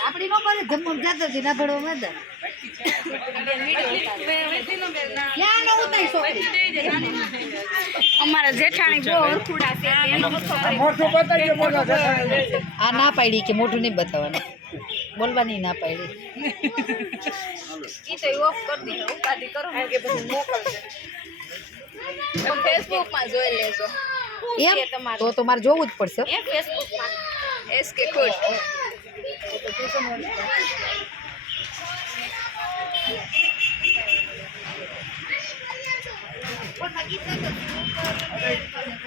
આપડી નો પડે જમવા જતો હતી ના. અમારા જેઠાણી બહુ છે આ ના પાડી કે મોઢું નહીં બતાવવાનું. બોલવાની ના પાડી. ઈ તો ઓફ કરી દીધો. ઉપાધિ કરો કે પછી મોકલજો. ફેસબુકમાં જોઈ લેજો. એમ? તો તો મારે જોવું જ પડશે. ફેસબુકમાં એસ કે ખુદ. 이새가지금까지빼 는.